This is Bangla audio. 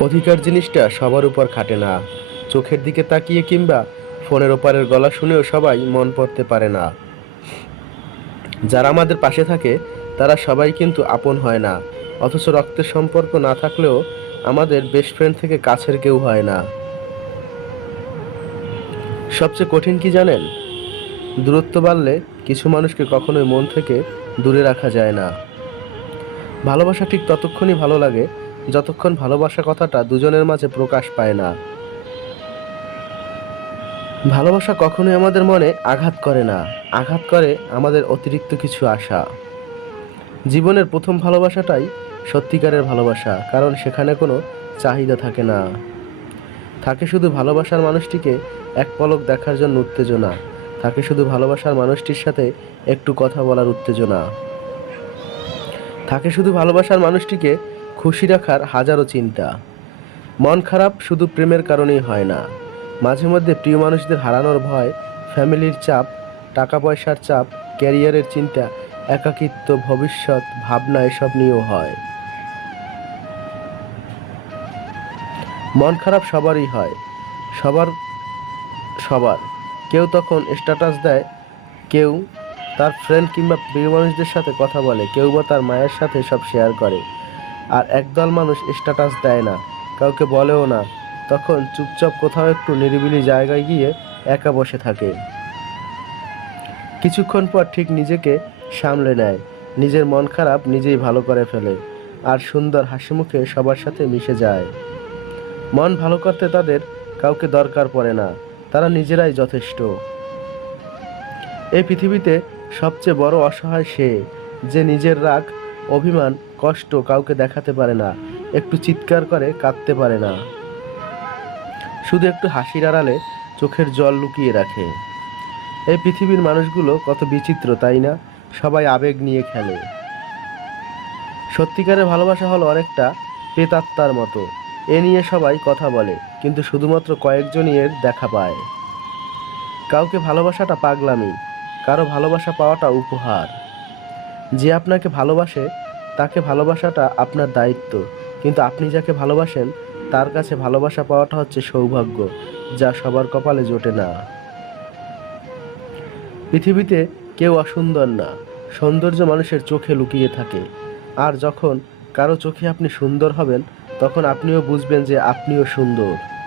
অধিকার জিনিসটা সবার উপর খাটে না। চোখের দিকে তাকিয়ে কিংবা ফোনের ওপারের গলা শুনেও সবাই মন পড়তে পারে না। যারা আমাদের পাশে থাকে, তারা সবাই কিন্তু আপন হয় না। অথচ রক্তের সম্পর্ক না থাকলেও আমাদের বেস্ট ফ্রেন্ড থেকে কাছের কেউ হয় না। সবচেয়ে কঠিন কি জানেন? দূরত্ব বাড়লে কিছু মানুষকে কখনোই মন থেকে দূরে রাখা যায় না। ভালোবাসা ঠিক ততক্ষণই ভালো লাগে যতক্ষণ ভালোবাসা কথাটা দুজনের মাঝে প্রকাশ পায় না। ভালোবাসা কখনোই আমাদের মনে আঘাত করে না, আঘাত করে আমাদের অতিরিক্ত কিছু আশা। জীবনের প্রথম ভালোবাসাটাই সত্যিকারের ভালোবাসা, কারণ সেখানে কোনো চাহিদা থাকে না। থাকে শুধু ভালোবাসার মানুষটিকে এক পলক দেখার জন্য উত্তেজনা, থাকে শুধু ভালোবাসার মানুষটির সাথে একটু কথা বলার উত্তেজনা। থাকে শুধু ভালোবাসার মানুষটিকে খুশি রাখার হাজারো চিন্তা। মন খারাপ শুধু প্রেমের কারণেই হয় না। মাঝে মধ্যে প্রিয় মানুষদের হারানোর ভয়, ফ্যামিলির চাপ টাকা পয়সার চাপ, ক্যারিয়ারের চিন্তা, একাকিত্ব, ভবিষ্যৎ, ভাবনা এসব নিয়েও হয়। মন খারাপ সবারই হয়। সবার সবার। কেউ তখন স্ট্যাটাস দেয়, কেউ তার ফ্রেন্ড কিংবা প্রিয় মানুষদের সাথে কথা বলে, কেউ বা তার মায়ের সাথে সব শেয়ার করে। আর একদল মানুষ স্ট্যাটাস দেয় না, কাউকে বলেও না। তখন চুপচাপ কোথাও একটু নিরিবিলি জায়গায় গিয়ে একা বসে থাকে। কিছুক্ষণ পর ঠিক নিজেকে সামলে নেয়, নিজের মন খারাপ নিজেই ভালো করে ফেলে, আর সুন্দর হাসি মুখে সবার সাথে মিশে যায়। মন ভালো করতে তাদের কাউকে দরকার পড়ে না, তারা নিজেরাই যথেষ্ট। এই পৃথিবীতে সবচেয়ে বড় অসহায় সে, যে নিজের রাগ অভিমান, কষ্ট কাউকে দেখাতে পারে না, একটু চিৎকার করে কাঁদতে পারে না। শুধু একটু হাসির আড়ালে চোখের জল লুকিয়ে রাখে। এই পৃথিবীর মানুষগুলো কত বিচিত্র, তাই না? সবাই আবেগ নিয়ে খেলে। সত্যিকারের ভালোবাসা হলো অনেকটা প্রেতাত্মার মতো। এ নিয়ে সবাই কথা বলে, কিন্তু শুধুমাত্র কয়েকজনই এর দেখা পায়। কাউকে ভালোবাসাটা পাগলামি, কারও ভালোবাসা পাওয়াটা উপহার। যে আপনাকে ভালোবাসে, তাকে ভালোবাসাটা আপনার দায়িত্ব। কিন্তু আপনি যাকে ভালোবাসেন, তার কাছে ভালোবাসা পাওয়াটা হচ্ছে সৌভাগ্য, যা সবার কপালে জোটে না। পৃথিবীতে কেউ অসুন্দর না, সৌন্দর্য মানুষের চোখে লুকিয়ে থাকে। আর যখন কারও চোখে আপনি সুন্দর হবেন, তখন আপনিও বুঝবেন যে আপনিও সুন্দর।